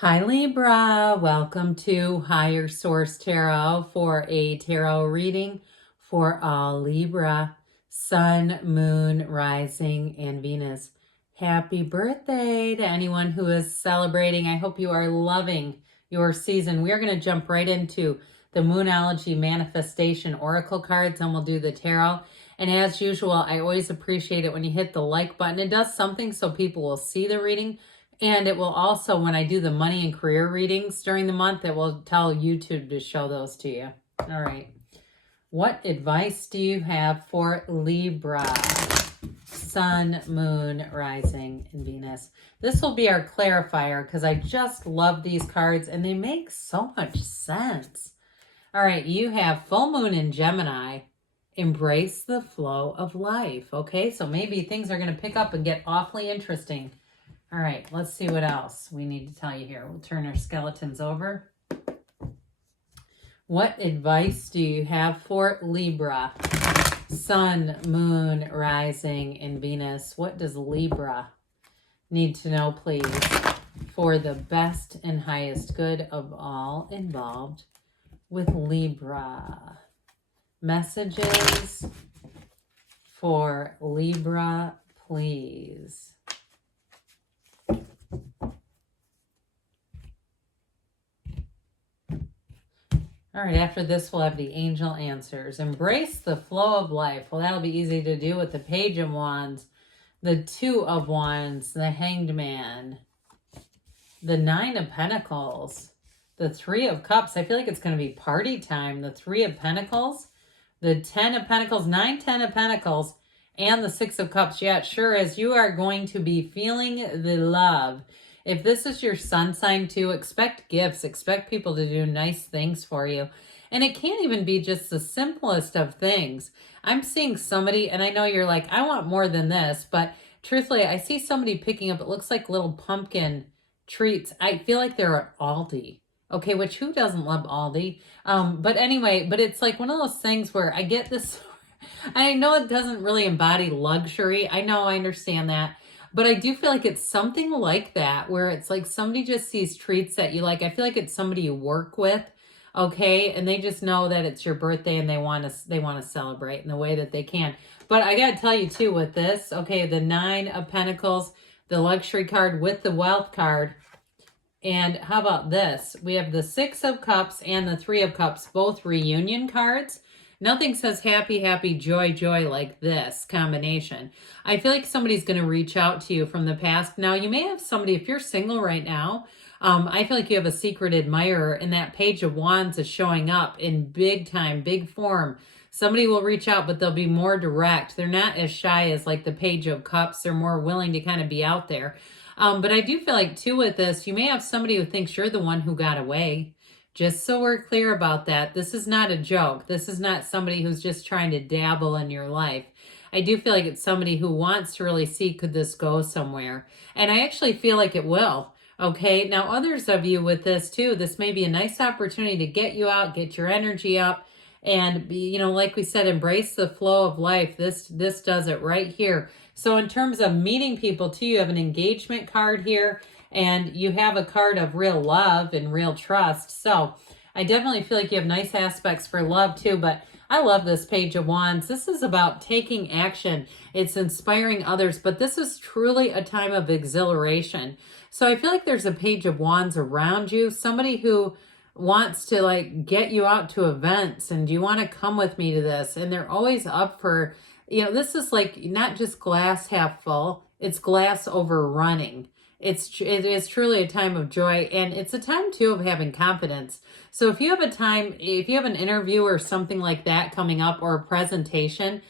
Hi Libra, welcome to Higher Source Tarot for a tarot reading for all Libra, Sun, Moon, Rising, and Venus. Happy birthday to anyone who is celebrating. I hope you are loving your season. We are going to jump right into the Moonology Manifestation Oracle cards and we'll do the tarot. And as usual, I always appreciate it when you hit the like button. It does something so people will see the reading. And it will also, when I do the money and career readings during the month, it will tell YouTube to show those to you. All right. What advice do you have for Libra? Sun, Moon, Rising, and Venus. This will be our clarifier because I just love these cards and they make so much sense. All right. You have full moon in Gemini. Embrace the flow of life. Okay. So maybe things are going to pick up and get awfully interesting. All right, let's see what else we need to tell you here. We'll turn our skeletons over. What advice do you have for Libra? Sun, Moon, Rising, and Venus. What does Libra need to know, please, for the best and highest good of all involved with Libra? Messages for Libra, please. All right, after this, we'll have the angel answers. Embrace the flow of life. Well, that'll be easy to do with the Page of Wands, the Two of Wands, the Hanged Man, the Nine of Pentacles, the Three of Cups. I feel like it's going to be party time. The Three of Pentacles, the 10 of Pentacles, 9, 10 of Pentacles, and the Six of Cups. Yeah, it sure is. You are going to be feeling the love. If this is your sun sign too, expect gifts. Expect people to do nice things for you. And it can't even be just the simplest of things. I'm seeing somebody, and I know you're like, I want more than this. But truthfully, I see somebody picking up, it looks like little pumpkin treats. I feel like they're at Aldi. Okay, which who doesn't love Aldi? But anyway, but it's like one of those things where I get this. I know it doesn't really embody luxury. I know, I understand that. But I do feel like it's something like that, where it's like somebody just sees treats that you like. I feel like it's somebody you work with, okay? And they just know that it's your birthday and they want to celebrate in the way that they can. But I got to tell you too with this, okay, the Nine of Pentacles, the luxury card with the wealth card. And how about this? We have the Six of Cups and the Three of Cups, both reunion cards. Nothing says happy, happy, joy, joy like this combination. I feel like somebody's going to reach out to you from the past. Now, you may have somebody, if you're single right now, I feel like you have a secret admirer, and that Page of Wands is showing up in big time, big form. Somebody will reach out, but they'll be more direct. They're not as shy as like the Page of Cups. They're more willing to kind of be out there. But I do feel like too with this, you may have somebody who thinks you're the one who got away. Just so we're clear about that, this is not a joke. This is not somebody who's just trying to dabble in your life. I do feel like it's somebody who wants to really see, could this go somewhere? And I actually feel like it will. Okay, now others of you with this too, this may be a nice opportunity to get you out, get your energy up, and be, you know, like we said, embrace the flow of life. This does it right here. So in terms of meeting people too, you have an engagement card here. And you have a card of real love and real trust. So I definitely feel like you have nice aspects for love too. But I love this Page of Wands. This is about taking action. It's inspiring others. But this is truly a time of exhilaration. So I feel like there's a Page of Wands around you. Somebody who wants to like get you out to events. And do you want to come with me to this? And they're always up for, you know, this is like not just glass half full. It's glass overrunning. It is truly a time of joy, and it's a time too of having confidence. So if you have an interview or something like that coming up, or a presentation,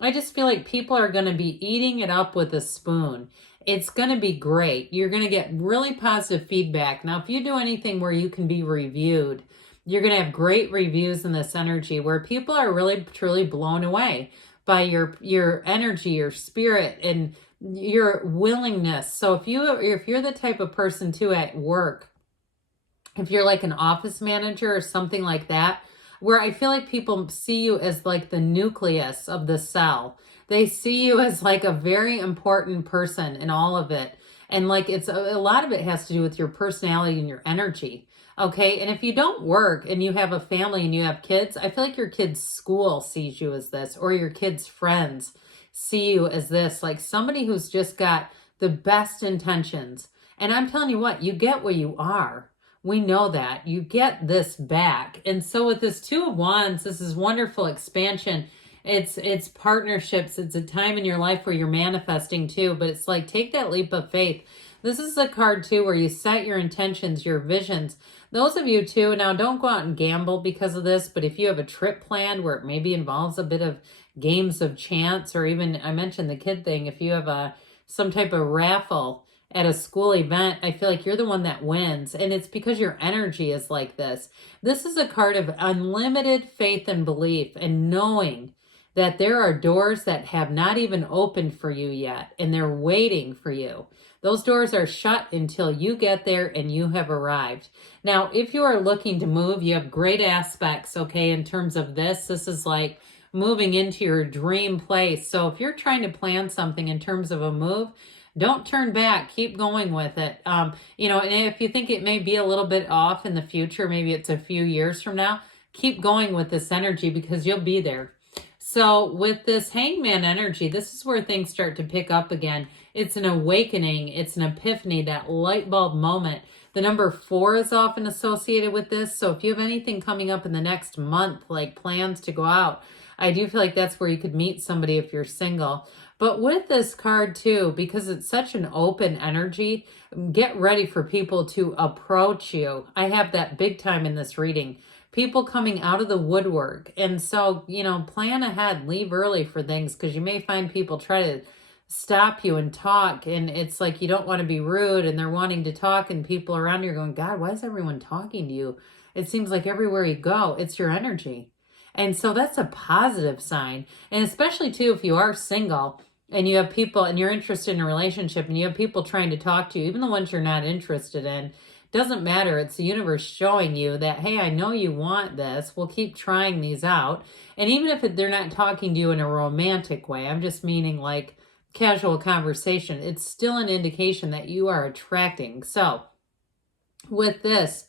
I just feel like people are going to be eating it up with a spoon. It's going to be great. You're going to get really positive feedback. Now, if you do anything where you can be reviewed, you're going to have great reviews in this energy where people are really truly blown away by your energy, your spirit, and your willingness. So if you're the type of person too at work, if you're like an office manager or something like that, where I feel like people see you as like the nucleus of the cell. They see you as like a very important person in all of it. And like it's a lot of it has to do with your personality and your energy. Okay. And if you don't work and you have a family and you have kids, I feel like your kid's school sees you as this, or your kids' friends see you as this, like somebody who's just got the best intentions. And I'm telling you what, you get what you are. We know that. You get this back. And so with this Two of Wands, this is wonderful expansion. It's partnerships. It's a time in your life where you're manifesting too, but it's like take that leap of faith. This is a card too where you set your intentions, your visions. Those of you too, now don't go out and gamble because of this, but if you have a trip planned where it maybe involves a bit of games of chance, or even I mentioned the kid thing, if you have some type of raffle at a school event, I feel like you're the one that wins. And it's because your energy is like this. This is a card of unlimited faith and belief and knowing that there are doors that have not even opened for you yet, and they're waiting for you. Those doors are shut until you get there and you have arrived. Now, if you are looking to move, you have great aspects, okay, in terms of this. This is like moving into your dream place. So if you're trying to plan something in terms of a move, don't turn back. Keep going with it. You know, and if you think it may be a little bit off in the future, maybe it's a few years from now, keep going with this energy because you'll be there. So with this Hangman energy, this is where things start to pick up again. It's an awakening. It's an epiphany, that light bulb moment. The number 4 is often associated with this. So if you have anything coming up in the next month, like plans to go out, I do feel like that's where you could meet somebody if you're single. But with this card too, because it's such an open energy, get ready for people to approach you. I have that big time in this reading. People coming out of the woodwork. And so, you know, plan ahead, leave early for things, because you may find people try to stop you and talk, and it's like you don't want to be rude and they're wanting to talk, and people around you are going, God, why is everyone talking to you? It seems like everywhere you go, it's your energy. And so that's a positive sign. And especially too, if you are single and you have people and you're interested in a relationship and you have people trying to talk to you, even the ones you're not interested in, doesn't matter. It's the universe showing you that, hey, I know you want this. We'll keep trying these out. And even if they're not talking to you in a romantic way, I'm just meaning like casual conversation, it's still an indication that you are attracting. So with this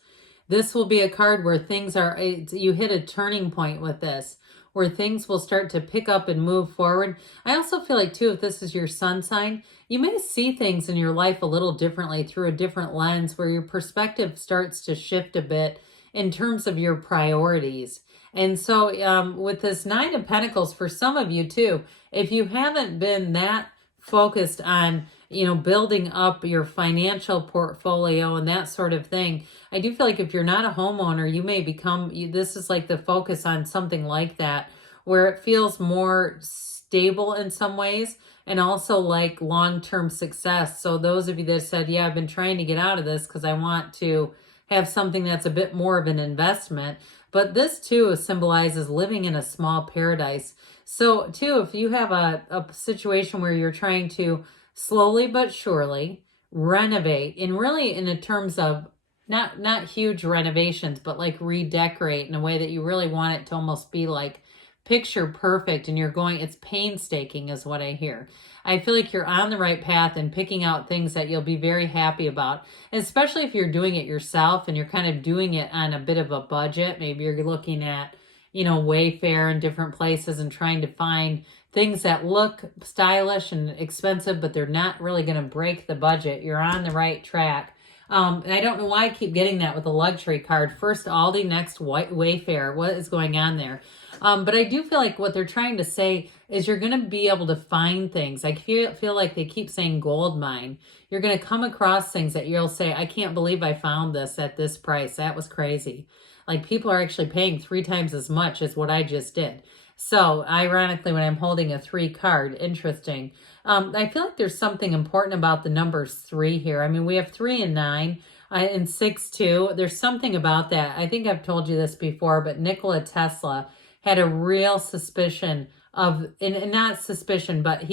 will be a card where things are, you hit a turning point with this, where things will start to pick up and move forward. I also feel like too, if this is your sun sign, you may see things in your life a little differently through a different lens, where your perspective starts to shift a bit in terms of your priorities. And so with this 9 of Pentacles, for some of you too, if you haven't been that focused on, you know, building up your financial portfolio and that sort of thing, I do feel like if you're not a homeowner, you may become, this is like the focus on something like that, where it feels more stable in some ways and also like long-term success. So those of you that said, yeah, I've been trying to get out of this because I want to have something that's a bit more of an investment. But this too symbolizes living in a small paradise. So too, if you have a situation where you're trying to slowly but surely renovate, and really in terms of not huge renovations, but like redecorate in a way that you really want it to almost be like picture perfect, and you're going, it's painstaking is what I hear. I feel like you're on the right path and picking out things that you'll be very happy about, and especially if you're doing it yourself and you're kind of doing it on a bit of a budget. Maybe you're looking at, you know, Wayfair and different places and trying to find things that look stylish and expensive, but they're not really going to break the budget. You're on the right track. And I don't know why I keep getting that with a luxury card. First Aldi, next Wayfair. What is going on there? But I do feel like what they're trying to say is you're going to be able to find things. I feel like they keep saying gold mine. You're going to come across things that you'll say, I can't believe I found this at this price. That was crazy. Like people are actually paying 3 times as much as what I just did. So ironically, when I'm holding a 3 card, interesting. I feel like there's something important about the numbers 3 here. I mean, we have 3 and 9 and 6 too. There's something about that. I think I've told you this before, but Nikola Tesla had a real suspicion of, and not suspicion, but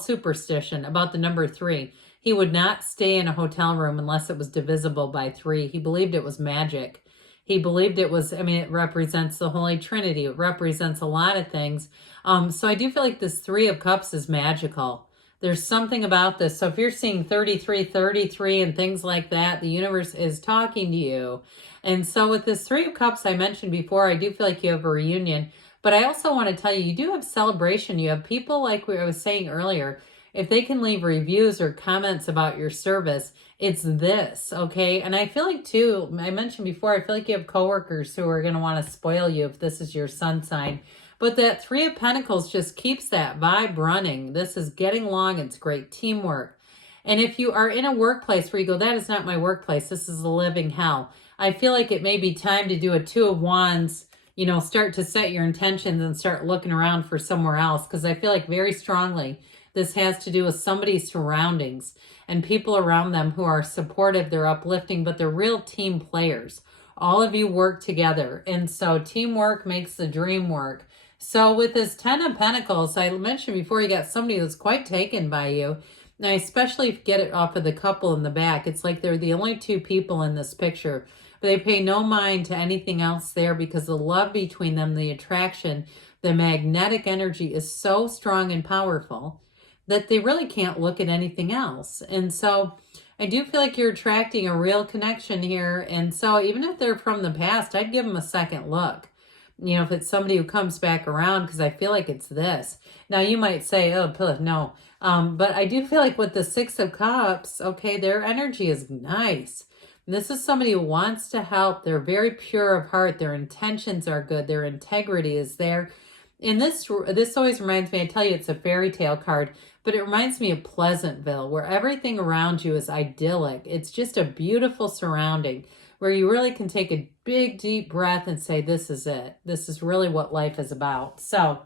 superstition about the number 3. He would not stay in a hotel room unless it was divisible by 3. He believed it was magic. He believed it was, I mean, it represents the Holy Trinity. It represents a lot of things. So I do feel like this 3 of Cups is magical. There's something about this. So if you're seeing 33 and things like that, the universe is talking to you. And so with this Three of Cups I mentioned before, I do feel like you have a reunion. But I also want to tell you, you do have celebration. You have people, like I was saying earlier, if they can leave reviews or comments about your service, it's this, okay? And I feel like, too, I mentioned before, I feel like you have coworkers who are going to want to spoil you if this is your sun sign. But that Three of Pentacles just keeps that vibe running. This is getting along. It's great teamwork. And if you are in a workplace where you go, that is not my workplace, this is a living hell, I feel like it may be time to do a Two of Wands, you know, start to set your intentions and start looking around for somewhere else. Because I feel like very strongly this has to do with somebody's surroundings and people around them who are supportive, they're uplifting, but they're real team players. All of you work together. And so teamwork makes the dream work. So with this Ten of Pentacles, I mentioned before, you got somebody that's quite taken by you. Now, especially if you get it off of the couple in the back, it's like they're the only two people in this picture. But they pay no mind to anything else there because the love between them, the attraction, the magnetic energy is so strong and powerful that they really can't look at anything else. And so I do feel like you're attracting a real connection here. And so even if they're from the past, I'd give them a second look. You know, if it's somebody who comes back around, because I feel like it's this. Now, you might say, oh, no. But I do feel like with the Six of Cups, okay, their energy is nice. This is somebody who wants to help. They're very pure of heart. Their intentions are good. Their integrity is there. And this always reminds me, I tell you, it's a fairy tale card, but it reminds me of Pleasantville, where everything around you is idyllic. It's just a beautiful surrounding where you really can take a big, deep breath and say, this is it. This is really what life is about. So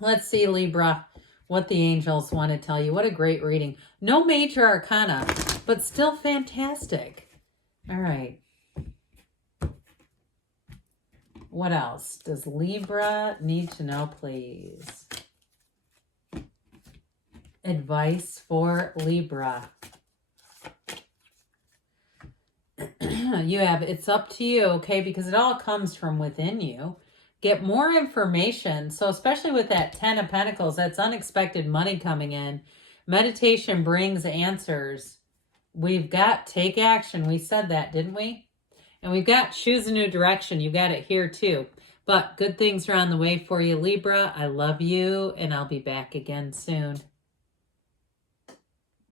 let's see, Libra, what the angels want to tell you. What a great reading. No major arcana, but still fantastic. All right. What else does Libra need to know, please? Advice for Libra. You have, it's up to you, okay? Because it all comes from within you. Get more information. So especially with that Ten of Pentacles, that's unexpected money coming in. Meditation brings answers. We've got take action. We said that, didn't we? And we've got choose a new direction. You got it here too. But good things are on the way for you, Libra. I love you, and I'll be back again soon.